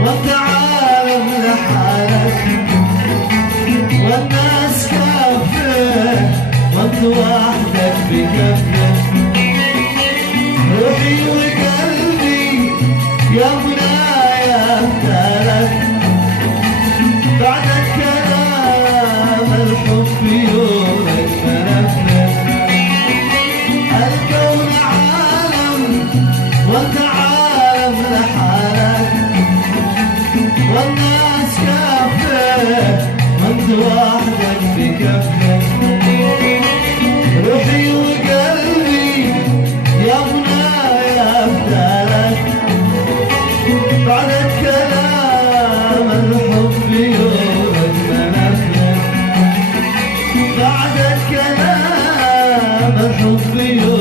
وانت عالم لحالك والناس كافة وانت وحدك بكفة روحي وقلبي يا منايا اختارك بعد الكلام الحب يورك منفذ الكون عالم وانت عالم لحالك والناس كافة وانت وحدك بكفة روحي وقلبي يا منايا افتالك بعد الكلام الحب يورك منفذ بعد الكلام الحب يورك